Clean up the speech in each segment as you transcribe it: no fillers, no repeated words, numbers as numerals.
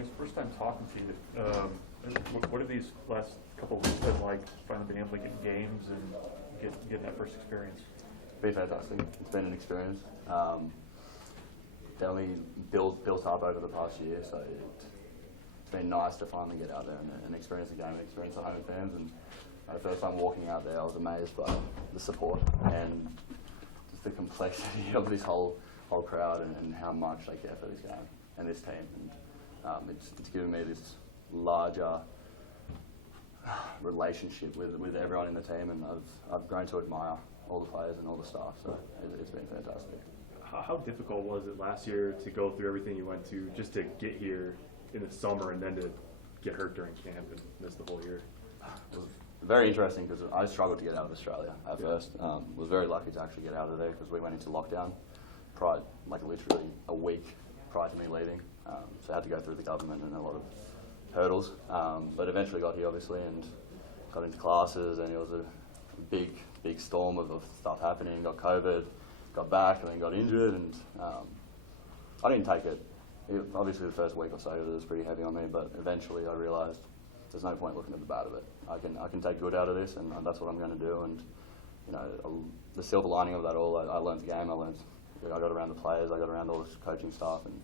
guess first time talking to you, what have these last couple of weeks been like, finally being able to get games and get that first experience? It's been fantastic. It's been an experience. Definitely built up over the past year, so it's been nice to finally get out there and experience the game, and experience the home fans. And the first time walking out there, I was amazed by the support and just the complexity of this whole crowd and how much they care for this game and this team. And it's given me this larger relationship with everyone in the team, and I've grown to admire all the players and all the staff. So it's been fantastic. How difficult was it last year to go through everything you went to just to get here in the summer and then to get hurt during camp and miss the whole year? It was very interesting because I struggled to get out of Australia at first. Was very lucky to actually get out of there because we went into lockdown prior, like literally a week prior to me leaving. So I had to go through the government and a lot of hurdles. But eventually got here obviously and got into classes, and it was a big storm of stuff happening. Got COVID, got back, and then got injured, and I didn't take it. Obviously the first week or so it was pretty heavy on me, but eventually I realised there's no point looking at the bad of it. I can take good out of this, and that's what I'm going to do. And you know, the silver lining of that all, I learned the game. I got around the players, I got around all the coaching staff, and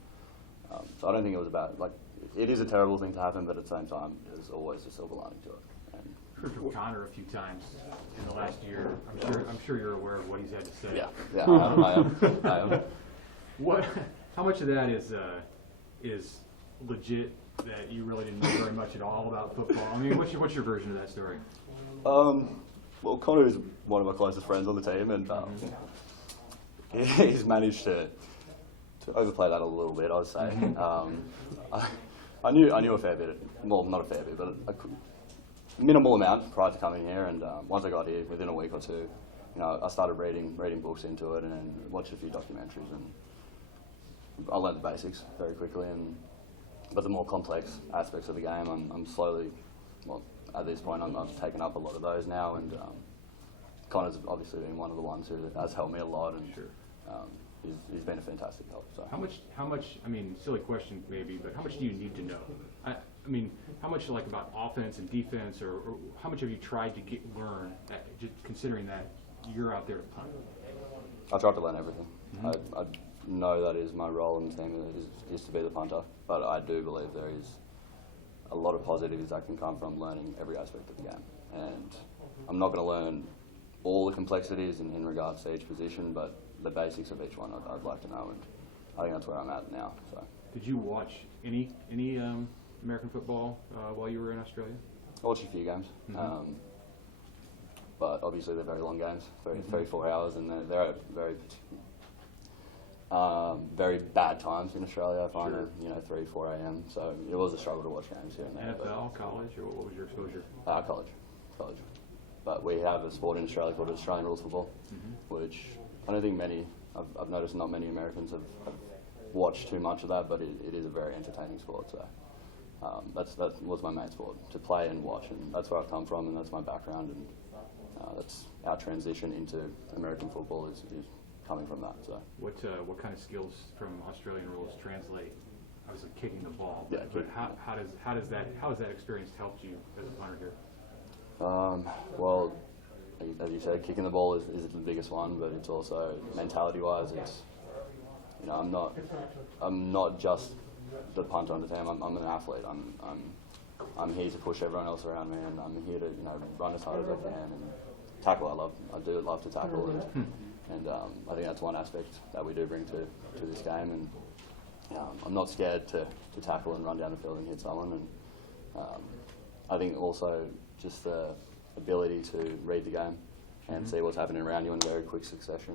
so I don't think it was about, like, it is a terrible thing to happen, but at the same time, there's always a silver lining to it. And heard from Connor a few times in the last year. I'm sure you're aware of what he's had to say. Yeah, I am. How much of that is legit, that you really didn't know very much at all about football? I mean, what's your version of that story? Well, Connor is one of my closest friends on the team, and he's managed to overplay that a little bit, I'd say. I knew a fair bit, well, not a fair bit, but a minimal amount prior to coming here. And once I got here, within a week or two, you know, I started reading books into it and watched a few documentaries, and I learned the basics very quickly. But the more complex aspects of the game, I'm slowly, well, at this point, I've taken up a lot of those now, and Connor's obviously been one of the ones who has helped me a lot, and sure. He's been a fantastic help. So How much? I mean, silly question maybe, but how much do you need to know? I mean, how much like about offense and defense, or how much have you tried to learn? Just considering that you're out there to punt. I tried to learn everything. I know that is my role in the team is to be the punter, but I do believe there is a lot of positives that can come from learning every aspect of the game. And I'm not going to learn all the complexities in regards to each position, but the basics of each one I'd like to know, and I think that's where I'm at now. So. Did you watch any American football while you were in Australia? I watched a few games, but obviously they're very long games, 34 hours, and they're at very bad times in Australia. I find it, 3, 4 a.m. So it was a struggle to watch games here and there. NFL, college, or what was your exposure? College. But we have a sport in Australia called Australian rules football, which I don't think I've noticed not many Americans have watched too much of that, but it is a very entertaining sport. So that was my main sport, to play and watch, and that's where I've come from, and that's my background, and that's our transition into American football is coming from that. So what kind of skills from Australian rules translate? Obviously kicking the ball. Yeah. But how has that experience helped you as a punter here? Well, as you said, kicking the ball is the biggest one, but it's also mentality-wise. It's, you know, I'm not just the punter on the team. I'm an athlete. I'm here to push everyone else around me, and I'm here to run as hard as I can and tackle. I do love to tackle, and I think that's one aspect that we do bring to this game. And I'm not scared to tackle and run down the field and hit someone. And I think also just the ability to read the game and see what's happening around you in very quick succession,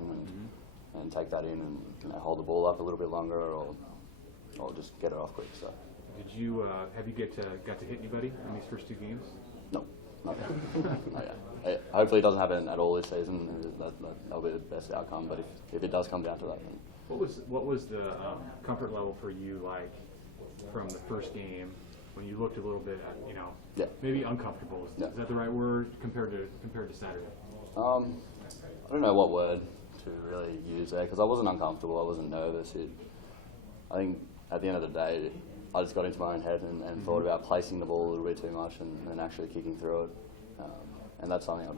and take that in and hold the ball up a little bit longer, or just get it off quick. So, did you have you got to hit anybody in these first 2 games? No, not yet. Hopefully it doesn't happen at all this season. That'll be the best outcome. But if it does come down to that, then what was the comfort level for you like from the first game? When you looked a little bit at, maybe uncomfortable, is that the right word, compared to Saturday? I don't know what word to really use there, because I wasn't uncomfortable, I wasn't nervous. I think at the end of the day, I just got into my own head and thought about placing the ball a little bit too much and actually kicking through it. And that's something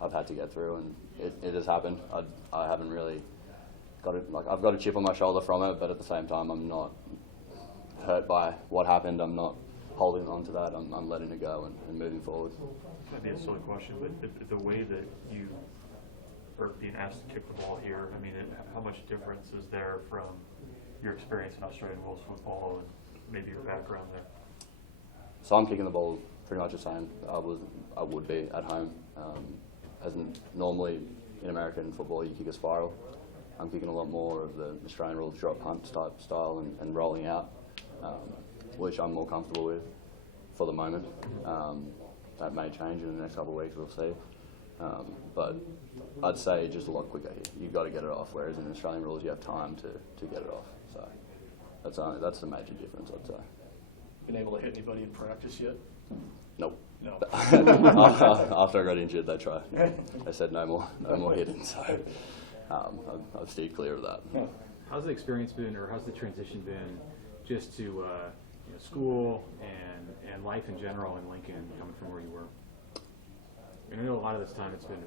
I've had to get through, and it has happened. I haven't really got it, like, I've got a chip on my shoulder from it, but at the same time I'm not hurt by what happened. I'm not holding on to that. I'm letting it go and moving forward. Might be a silly question, but the way that you are being asked to kick the ball here, I mean, how much difference is there from your experience in Australian rules football and maybe your background there? So I'm kicking the ball pretty much the same I would be at home. As normally in American football, you kick a spiral. I'm kicking a lot more of the Australian rules drop punt type style and rolling out, which I'm more comfortable with for the moment. That may change in the next couple of weeks, we'll see. But I'd say just a lot quicker here. You've got to get it off, whereas in the Australian rules you have time to get it off. So that's the major difference, I'd say. Been able to hit anybody in practice yet? Nope. No. After I got injured, they tried. They said no more hitting, so I've steered clear of that. How's the experience been, or how's the transition been, just to school and life in general in Lincoln, coming from where you were? And I know a lot of this time it's been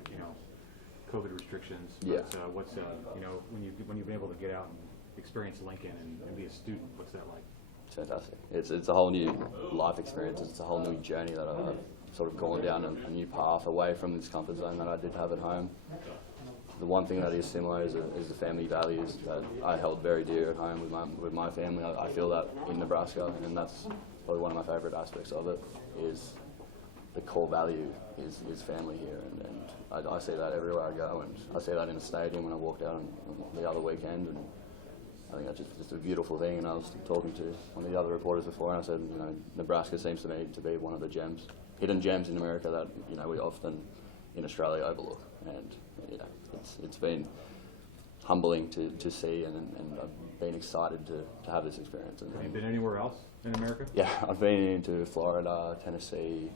COVID restrictions. But, Yeah. what's when you've been able to get out and experience Lincoln and be a student, what's that like? It's fantastic. It's a whole new life experience. It's a whole new journey that I've sort of gone down a new path away from this comfort zone that I did have at home. The one thing that is similar is the family values that I held very dear at home with my family. I feel that in Nebraska, and that's probably one of my favourite aspects of it, is the core value is family here, and I see that everywhere I go, and I see that in the stadium when I walked out on the other weekend, and I think that's just a beautiful thing. And I was talking to one of the other reporters before, and I said, Nebraska seems to me to be one of the hidden gems in America that we often in Australia overlook, and it's been humbling to see, and I've been excited to have this experience. Have you been anywhere else in America? Yeah, I've been into Florida, Tennessee,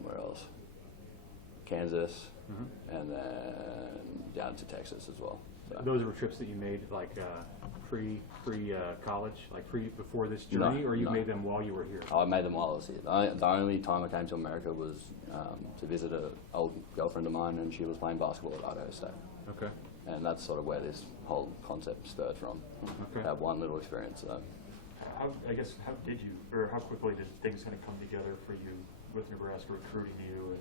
where else? Kansas, and then down to Texas as well. So. Those were trips that you made like pre college, like before this journey, or you made them while you were here? I made them while I was here. The only time I came to America was to visit an old girlfriend of mine, and she was playing basketball at Idaho State. Okay. And that's sort of where this whole concept spurred from. Okay. Have one little experience. So. How quickly did things kind of come together for you with Nebraska recruiting you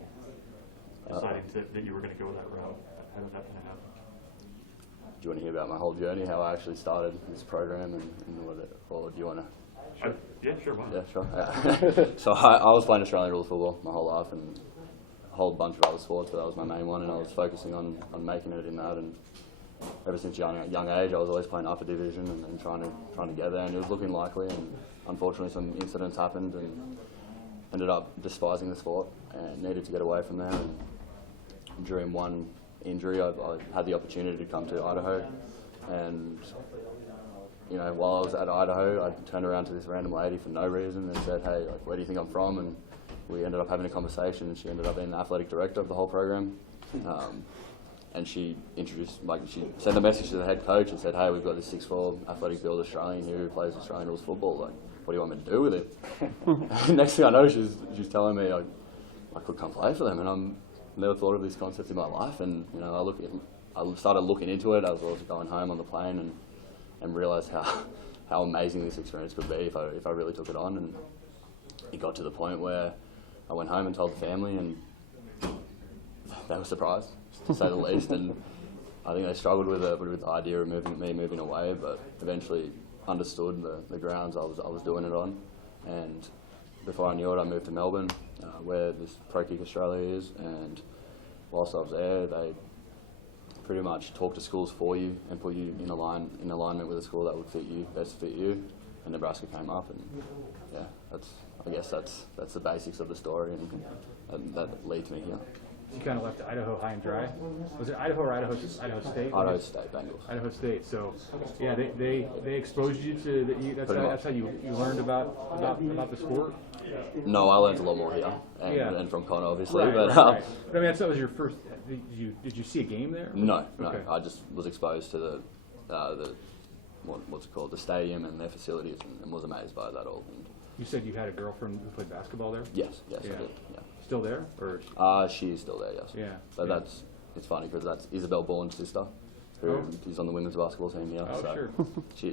and deciding that you were going to go that route? How did that kind of happen? Do you want to hear about my whole journey, how I actually started this program, and or do you want to? Sure. Yeah, sure. Why not? Yeah, sure. So I was playing Australian rules football my whole life, and a whole bunch of other sports, but that was my main one, and I was focusing on making it in that. And ever since young age, I was always playing upper division and trying to get there, and it was looking likely. And unfortunately, some incidents happened, and ended up despising the sport and needed to get away from there. And during one injury, I had the opportunity to come to Idaho, and while I was at Idaho, I turned around to this random lady for no reason and said, "Hey, where do you think I'm from?" And we ended up having a conversation, and she ended up being the athletic director of the whole program. And she she sent a message to the head coach and said, "Hey, we've got this 6'4" athletic build Australian here who plays Australian rules football. Like, what do you want me to do with him?" Next thing I know, she's telling me I could come play for them, and I'm never thought of this concept in my life. And I started looking into it. I was also going home on the plane and realised how amazing this experience could be if I really took it on. And it got to the point where I went home and told the family, and they were surprised, to say the least. And I think they struggled with the idea of me moving away, but eventually understood the grounds I was doing it on. And before I knew it, I moved to Melbourne, where this Pro Kick Australia is. And whilst I was there, they pretty much talk to schools for you and put you in alignment with a school that would best fit you. And Nebraska came up, and yeah, I guess that's the basics of the story, and that leads me here. You kind of left Idaho high and dry. Was it Idaho or Idaho State? Idaho State Bengals. Idaho State. So, yeah, they exposed you to that's how you learned about the sport. No, I learned a lot more here, and from Connor, obviously. Right. I mean, that was your first. Did you see a game there? No. Okay. I just was exposed to the what's it called, the stadium and their facilities, and was amazed by that all. And You said you had a girlfriend who played basketball there? yes, I Yeah. did. Yeah. Still there? Or She is still there. Yes. Yeah, But yeah. it's funny because that's Isabel Bourne's sister, who Oh. is on the women's basketball team here. Oh, so sure.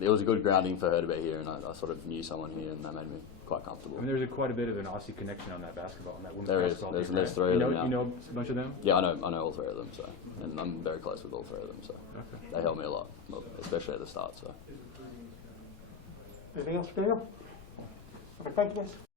it was a good grounding for her to be here, and I sort of knew someone here, and that made me quite comfortable. I mean, there's quite a bit of an Aussie connection on that basketball, on that women's There is. basketball There's- team, there's right? three of them now. You know a bunch of them? Yeah, I know all three of them. So, and I'm very close with all three of them. So Okay. they helped me a lot, well, especially at the start. So. Anything else, Daniel? Okay, thank you, guys.